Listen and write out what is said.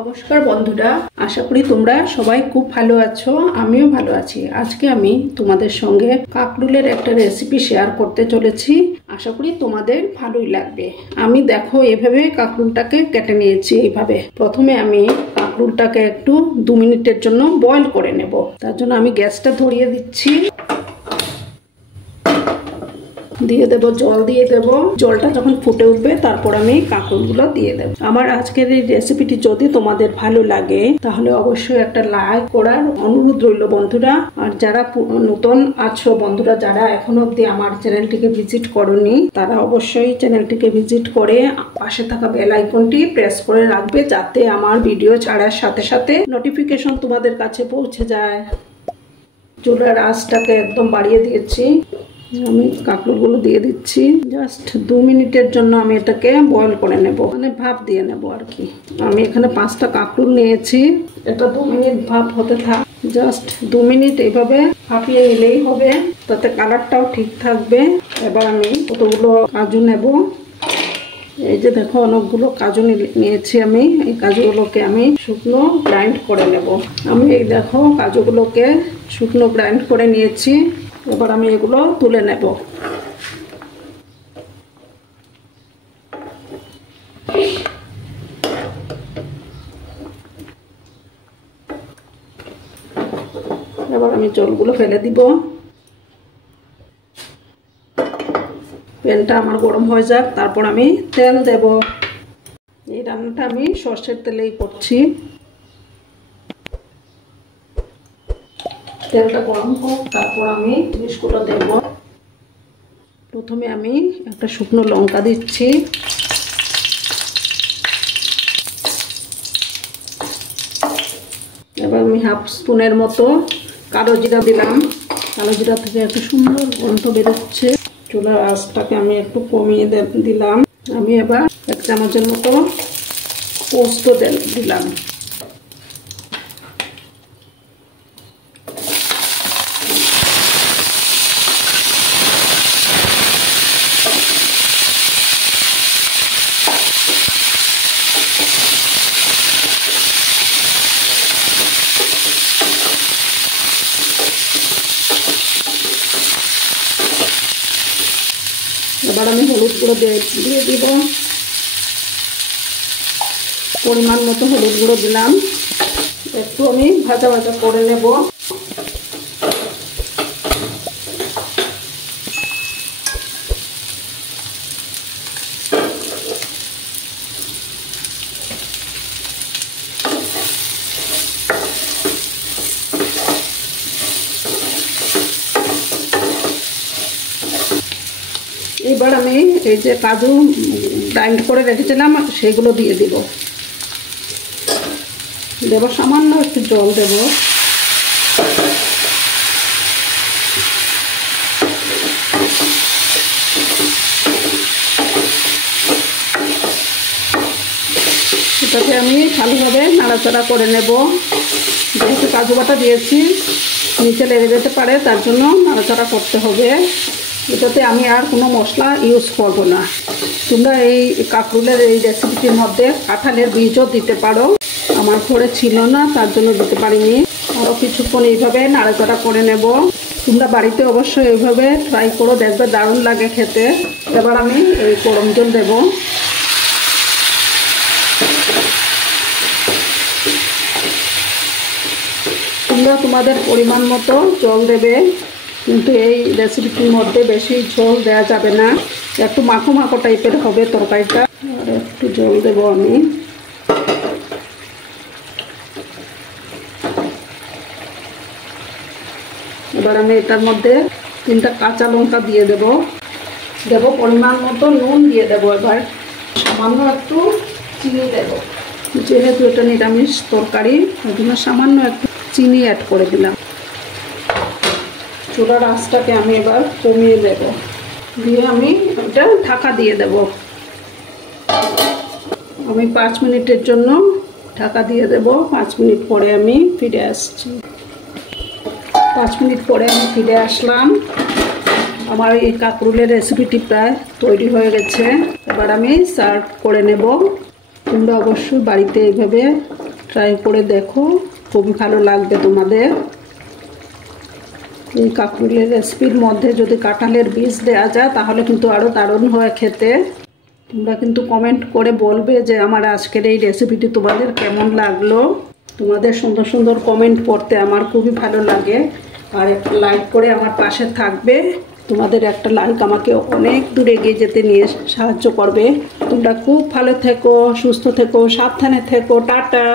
নমস্কার বন্ধুরা, আশা করি তোমরা সবাই খুব ভালো আছো। আমিও ভালো আছি। আজকে আমি তোমাদের সঙ্গে কাকরুলের একটা রেসিপি শেয়ার করতে চলেছি। আশা করি তোমাদের ভালোই লাগবে। আমি দেখো এভাবে কাকরুলটাকে কেটে নিয়েছি। এইভাবে প্রথমে আমি কাকরুলটাকে একটু 2 মিনিটের জন্য বয়েল করে নেব। তার জন্য আমি গ্যাসটা ধরিয়ে দিচ্ছি, দিয়ে দেব জল, দিয়ে দেব জলটা যখন ফুটে উঠবে তারপর আমি কাঁকরোলগুলো দিয়ে দেব। আমার আজকের এই রেসিপিটি যদি তোমাদের ভালো লাগে তাহলে অবশ্যই একটা লাইক করার অনুরোধ রইল বন্ধুরা। আর যারা নতুন আছো বন্ধুরা, যারা এখনো অব্দি আমার চ্যানেলটিকে ভিজিট করোনি, তারা অবশ্যই চ্যানেলটিকে ভিজিট করে পাশে থাকা বেল আইকনটি প্রেস করে রাখবে, যাতে আমার ভিডিও ছাড়ার সাথে সাথে নোটিফিকেশন তোমাদের কাছে পৌঁছে যায়। চুলার আঁচটাকে একদম বাড়িয়ে দিয়েছি। আমি কাঁকরোলগুলো দিয়ে দিচ্ছি। জাস্ট 2 মিনিটের জন্য আমি এটাকে বয়েল করে নেব, মানে ভাপ দিয়ে নেব আর কি। আমি এখানে 5টা কাঁকরোল নিয়েছি। এটা 2 মিনিট ভাপ হতে থাক। জাস্ট 2 মিনিট এইভাবে ভাপিয়ে নিলেই হবে, তাতে কালারটাও ঠিক থাকবে। এবার আমি কতগুলো কাজু নেব। এই যে দেখো অনেকগুলো কাজু নিয়েছি আমি। এই কাজুগুলোকে আমি শুকনো গ্রাইন্ড করে নেব। আমি এই দেখো কাজুগুলোকে শুকনো গ্রাইন্ড করে নিয়েছি। এবার আমি এগুলো তুলে নেব। এবার আমি জলগুলো ফেলে দিব। প্যানটা আমার গরম হয়ে যাক, তারপর আমি তেল দেব। এই রান্নাটা আমি সর্ষের তেলেই করছি। তেলটা গরম হোক, তারপর আমি জিনিসগুলো দেব। প্রথমে আমি একটা শুকনো লঙ্কা দিচ্ছি, এবার আমি হাফ স্পুনের মতো কালো জিরা দিলাম। কালো জিরা থেকে একটা সুন্দর গন্ধ বেরোচ্ছে। চুলার আঁচটাকে আমি একটু কমিয়ে দিলাম। আমি এবার 1 চামচের মতো পোস্ত দিলাম। এবার আমি হলুদ গুঁড়ো দিয়ে দিব। পরিমাণ মতো হলুদ গুঁড়ো দিলাম। একটু আমি ভাজা ভাজা করে নেব। এবার আমি এই যে কাজু গ্রাইন্ড করে রেখেছিলাম সেগুলো দিয়ে দিব। সামান্য একটু জল দেব। এটাকে আমি ভালোভাবে নাড়াচাড়া করে নেব। যেহেতু কাজু বাটা দিয়েছি, নিচে লেগে যেতে পারে, তার জন্য নাড়াচাড়া করতে হবে। এটাতে আমি আর কোনো মশলা ইউজ করব না। তোমরা এই কাকরুলের এই রেসিপিটির মধ্যে কাঁঠালের বীজও দিতে পারো। আমার ঘরে ছিল না, তার জন্য দিতে পারিনি। আরও কিছুক্ষণ এইভাবে নাড়াচাড়া করে নেব। তোমরা বাড়িতে অবশ্যই এইভাবে ট্রাই করো, দেখবে দারুণ লাগে খেতে। এবার আমি এই গরম জল দেব। তোমরা তোমাদের পরিমাণ মতো জল দেবে, কিন্তু এই রেসিপিটির মধ্যে বেশি ঝোল দেওয়া যাবে না। একটু মাখো মাখো টাইপের হবে তরকারিটা। আর একটু জল দেব আমি। এবার আমি এটার মধ্যে 3টা কাঁচা লঙ্কা দিয়ে দেব। পরিমাণ মতো নুন দিয়ে দেব। এবার সামান্য একটু চিনি দেব। যেহেতু এটা নিরামিষ তরকারি, ওই জন্য সামান্য একটু চিনি অ্যাড করে দিলাম। চুলার আঁচটাকে আমি এবার কমিয়ে দেব, দিয়ে আমি এটা ঢাকা দিয়ে দেব। আমি 5 মিনিটের জন্য ঢাকা দিয়ে দেব। 5 মিনিট পরে আমি ফিরে আসছি। 5 মিনিট পরে আমি ফিরে আসলাম। আমার এই কাকরুলের রেসিপিটি প্রায় তৈরি হয়ে গেছে। এবার আমি সার্ভ করে নেব। তোমরা অবশ্যই বাড়িতে এইভাবে ট্রাই করে দেখো, খুবই ভালো লাগবে তোমাদের। এই কাঁকরোলের রেসিপির মধ্যে যদি কাঁঠালের বীজ দেওয়া যায় তাহলে কিন্তু আরও দারুণ হয় খেতে। তোমরা কিন্তু কমেন্ট করে বলবে যে আমার আজকের এই রেসিপিটি তোমাদের কেমন লাগলো। তোমাদের সুন্দর সুন্দর কমেন্ট পড়তে আমার খুবই ভালো লাগে। আর একটা লাইক করে আমার পাশে থাকবে। তোমাদের একটা লাইক আমাকে অনেক দূরে এগিয়ে যেতে নিয়ে সাহায্য করবে। তোমরা খুব ভালো থেকো, সুস্থ থেকো, সাবধানে থেকো। টাটা।